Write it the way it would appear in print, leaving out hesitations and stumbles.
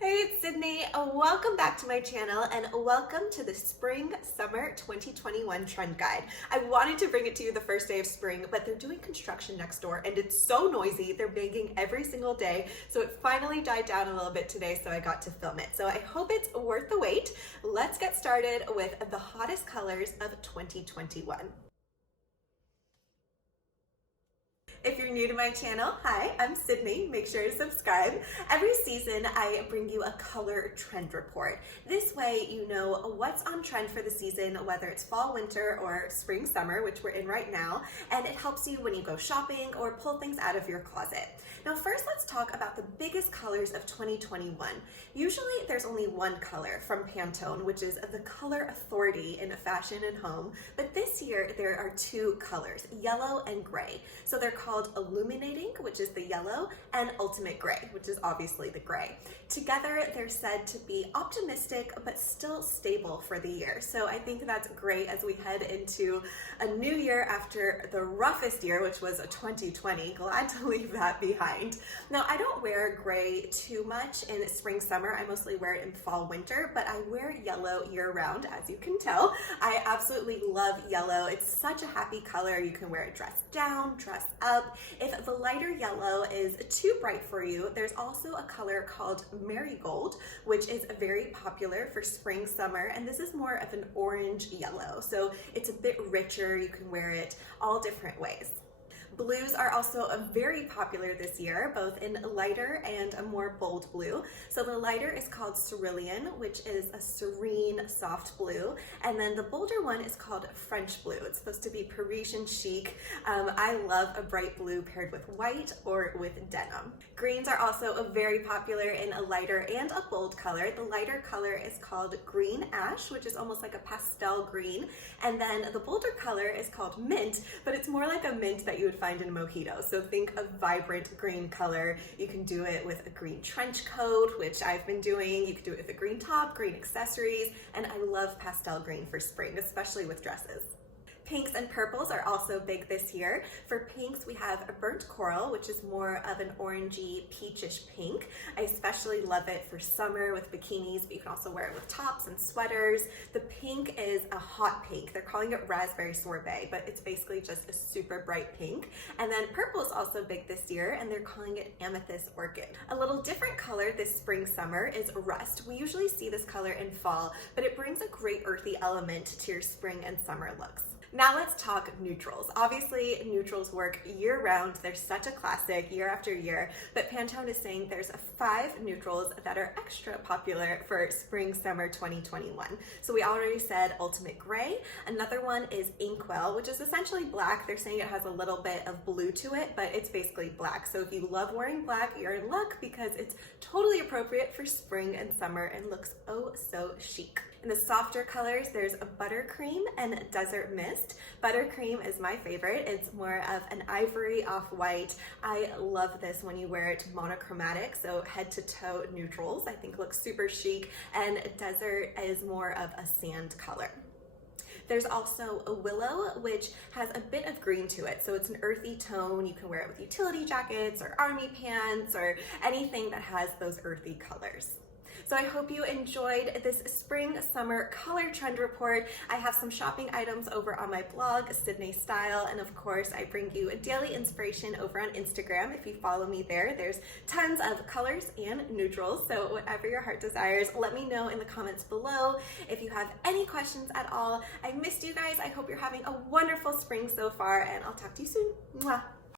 Hey, it's Sydney. Welcome back to my channel and welcome to the Spring Summer 2021 Trend Guide. I wanted to bring it to you the first day of spring, but they're doing construction next door and it's so noisy. They're banging every single day, so it finally died down a little bit today, so I got to film it. So I hope it's worth the wait. Let's get started with the hottest colors of 2021. If you're new to my channel, hi, I'm Sydney. Make sure to subscribe. Every season, I bring you a color trend report. This way, you know what's on trend for the season, whether it's fall, winter, or spring, summer, which we're in right now, and it helps you when you go shopping or pull things out of your closet. Now, first, let's talk about the biggest colors of 2021. Usually, there's only one color from Pantone, which is the color authority in fashion and home, but this year, there are two colors, yellow and gray. So they're called Illuminating, which is the yellow, and Ultimate Gray, which is obviously the gray. Together, they're said to be optimistic, but still stable for the year. So I think that's great as we head into a new year after the roughest year, which was 2020. Glad to leave that behind. Now, I don't wear gray too much in spring, summer. I mostly wear it in fall, winter, but I wear yellow year round, as you can tell. I absolutely love yellow. It's such a happy color. You can wear it dressed down, dressed up. If the lighter yellow is too bright for you, there's also a color called Marigold, which is very popular for spring, summer, and this is more of an orange yellow. So it's a bit richer. You can wear it all different ways. Blues are also very popular this year, both in lighter and a more bold blue. So the lighter is called Cerulean, which is a serene, soft blue. And then the bolder one is called French blue. It's supposed to be Parisian chic. I love a bright blue paired with white or with denim. Greens are also very popular in a lighter and a bold color. The lighter color is called Green Ash, which is almost like a pastel green. And then the bolder color is called Mint, but it's more like a mint that you would find in mojitos. So think of vibrant green color. You can do it with a green trench coat, which I've been doing. You can do it with a green top, green accessories, and I love pastel green for spring, especially with dresses. Pinks and purples are also big this year. For pinks, we have a burnt coral, which is more of an orangey, peachish pink. I especially love it for summer with bikinis, but you can also wear it with tops and sweaters. The pink is a hot pink. They're calling it raspberry sorbet, but it's basically just a super bright pink. And then purple is also big this year, and they're calling it Amethyst Orchid. A little different color this spring, summer is rust. We usually see this color in fall, but it brings a great earthy element to your spring and summer looks. Now let's talk neutrals. Obviously, neutrals work year-round. They're such a classic year after year, but Pantone is saying there's 5 neutrals that are extra popular for spring, summer 2021. So we already said Ultimate Gray. Another one is Inkwell, which is essentially black. They're saying it has a little bit of blue to it, but it's basically black. So if you love wearing black, you're in luck because it's totally appropriate for spring and summer and looks oh so chic. In the softer colors, there's a Buttercream and Desert Mist. Buttercream is my favorite. It's more of an ivory off-white. I love this when you wear it monochromatic, so head to toe neutrals. I think looks super chic, and Desert is more of a sand color. There's also a Willow, which has a bit of green to it. So it's an earthy tone. You can wear it with utility jackets or army pants or anything that has those earthy colors. So I hope you enjoyed this spring summer color trend report. I have some shopping items over on my blog, Sydney Style, and of course I bring you a daily inspiration over on Instagram. If you follow me there, there's tons of colors and neutrals. So whatever your heart desires, let me know in the comments below. If you have any questions at all, I missed you guys. I hope you're having a wonderful spring so far, and I'll talk to you soon. Mwah.